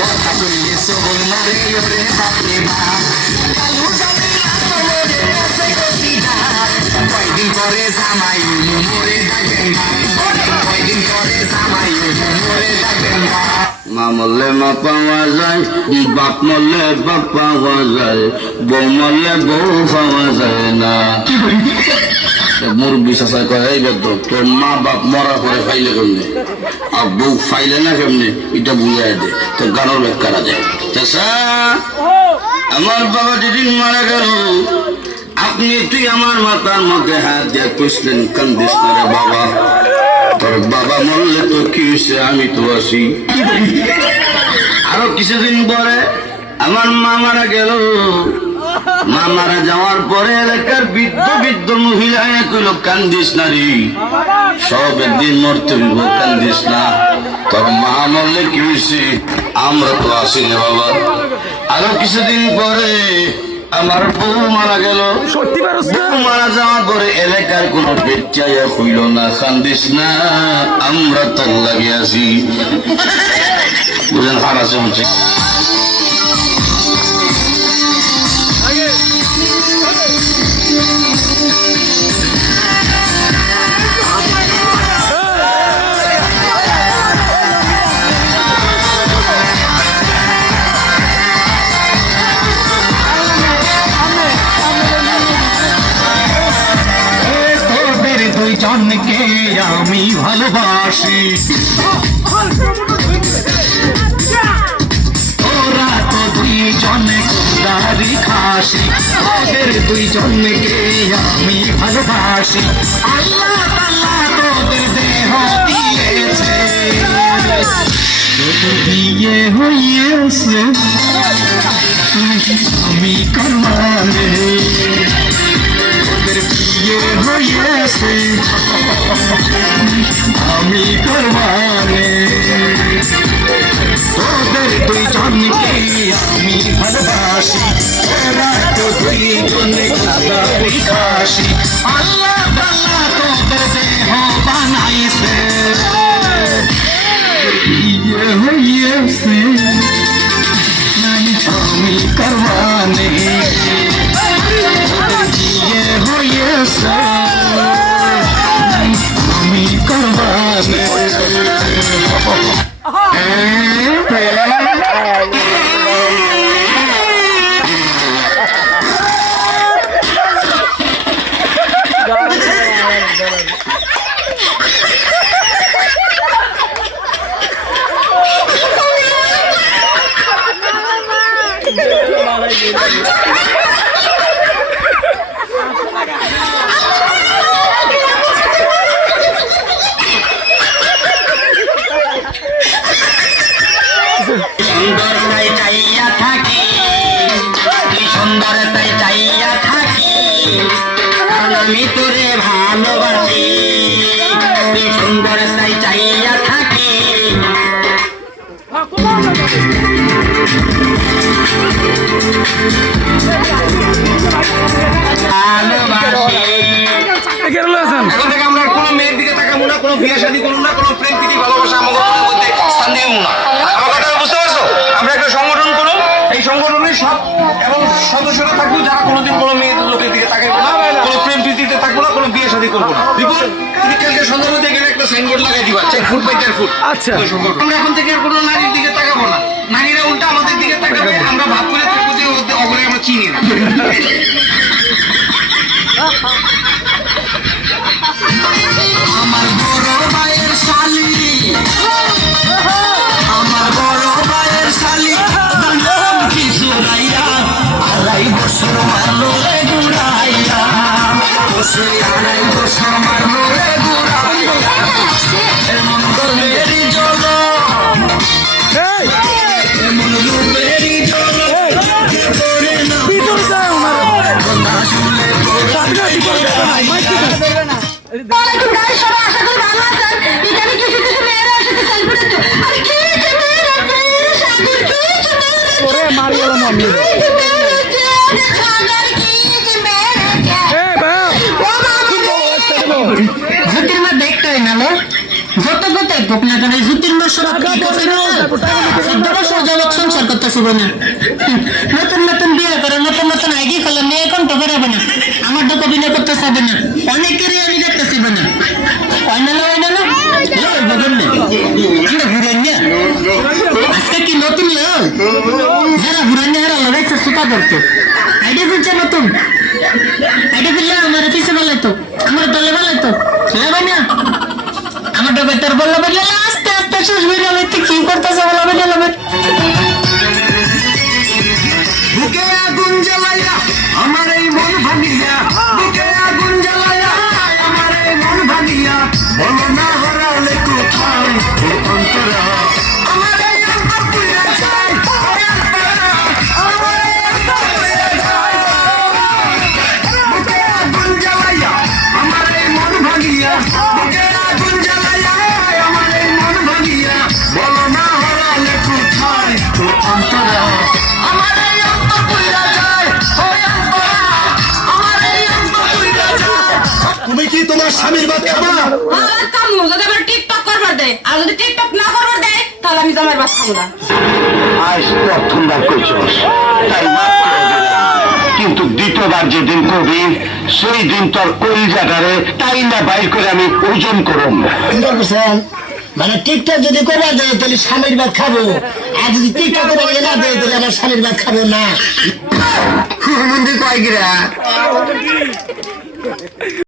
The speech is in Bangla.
কথা কইলে সবল মারে ওরে বাপরে বাপ কালু জানি আসলে কাছে কসিদা কয়দিন করে জামাই মোরে ডাকেন কয়দিন করে জামাই মোরে ডাকেন মা মরলে মা পাওয়া যায় বাপ মরলে বাপ পাওয়া যায় বউ মরলে বউ পাওয়া যায় না মুরব্বী চাষা কয় এই বেদ তোর মা বাপ মরার পরে ফাইলে কেমনে আর বউ ফাইলে না কেমনে এটা বুঝাই দে তোর গানোর ব্যাগ কাটা যায় চাষা আমার বাবা যেদিন মারা গেল আপনি তুই আমার মাথার মধ্যে হাত দিয়ে কইলেন কান্দিস না রে বাবা তোর বাবা মরলে তো কি হয়েছে আমি তো আছি আরো কিছুদিন পরে আমার মা মারা গেল মা মারা যাওয়ার পরে এলাকার বৃদ্ধ বৃদ্ধ মহিলা কইল কান্দিস না রে সব একদিন মরতে হইব কান্দিস না তোর মা মরলে কি হয়েছে আমরা তো আসি না বাবা আরো কিছুদিন পরে আমার বউ মারা গেল বউ মারা যাওয়ার পরে এলাকার কোন বেচাইয়া হইল না কান্দিস না আমরা তোর লাগে আছি বুঝলেন হার আছে বলছে জনকে আমি ভালোবাসি ওরা তো দুইজনে দাড়ি খাসি ওদের দুইজনকে আমি ভালোবাসি আল্লাহ আল্লাহ তোদের দেহ দিয়েছে বিয়ে হইয়াছে আমি করবানে বিয়ে হইয়াছে আমি করবানে তোদের দুইজনকে আমি ভালোবাসি ওরা তো দুইজনে দাড়ি খাসি আল্লাহ আল্লাহ তোদের দেহ বানাইছে বিয়ে হইয়াছে আমি করবানে বিয়ে হইয়াছে আমি করবানে সুন্দরতাই চাইয়া থাকি সুন্দরতাই চাইয়া থাকি কারণ আমি তোরে ভালোবাসি সুন্দরতাই চাইয়া থাকি এখন থেকে আমরা কোনো মেয়ের দিকে তাকাবো না কোনো বিয়ে শাদী করবো না কোনো প্রেম প্রীতি ভালোবাসা আমাদের মধ্যে স্থান দিব না আমার কথা বুঝতে পারছো আমরা একটা সংগঠন করো এই সংগঠনের সব এবং সদস্যরা থাকবো যারা কোনোদিন কোনো মেয়ের লোকের দিকে তাকাবো না কোনো প্রেম প্রীতিতে থাকবো না কোনো বিয়ে শাদী করবো না বিপুল তুমি কালকে সন্ধ্যার মধ্যে গেলে একটা সাইনবোর্ড লাগাই দিবা 4 ফুট বাই 4 ফুট আচ্ছা আমরা এখন থেকে কোনো নারীর দিকে তাকাবো না নারীরা উল্টা আমাদের দিকে তাকাবে আমরা ভাব করে থাকবো যে অপরে আমরা চিনি না আমার বড় ভাইয়ের শালি আমার বড় ভাইয়ের শালি কিছু রাইয়া আড়াই বছর মারলো রে গুড়াইয়া বসে আড়াই বছর মারলো রে গুড়াইয়া এমন গর্বেরই জল এমন রূপেরই জল জ্যোতির্মা দেখতে না যত গত জুতির মাসরা কি করতে জগৎ সংসার করতেছি বোনা। নতুন নতুন বিয়ে করে নতুন নতুন আইডি করলাম, মেয়ে এখন তো বেরোবে না, আমার তো অভিনয় করতে চাবে না। অনেকেরই আমি দেখতেছি বোনা। আজকে কি নতুন লোক যারা ঘুরান হারা লাগাইছে সুতা ধরতে আইডি খুলছে নতুন আইডি খুললে আমার পিছিয়ে বেলাইতো, আমার দলে বেলাইতো না। আমার ডবে তোর বললো বললে আস্তে আস্তে শেষ হয়ে যাবে। তুই কি করতেছে বলা বেলাবে? বুকে আগুন জ্বালাইয়া আমার এই মন ভাঙিয়া, বুকে আগুন জ্বালাইয়া আমার এই মন ভাঙিয়া, বলো না হারালে কোথায় ও অন্তরা, আমার এই অন্তর পুড়িয়া যায়, আমার এই অন্তর পুড়িয়া যায়। বুকে আগুন জ্বালাইয়া আমার এই মন ভাঙিয়া, বুকে আগুন জ্বালাইয়া আমার এই মন ভাঙিয়া, বলো না হারালে কোথায় ও অন্তরা, আমার এই অন্তর পুড়িয়া যায়, ও অন্তরা, আমার এই অন্তর পুড়িয়া যায়। তুমি কি তোমার স্বামীর ভাত খাবা? আমার কামু যদি আমার টিকটক করবার দেয়, আর যদি টিকটক না করবার দেয় তাহলে আমি জামাইয়ের ভাত খাবো না। আজ প্রথমবার কইছস তাই মাফ করে দিলাম, কিন্তু দ্বিতীয়বার যেদিন করবি সেই দিন তোর কলিজাটারে তাই না বাইর করে আমি ওজন করব। মানে টিকটক যদি করা যায় তাহলে স্বামীর ভাত খাবো, আর যদি টিকটক করা না দেয় তাহলে আমার স্বামীর ভাত খাবো না। মন্দির কয় গিরা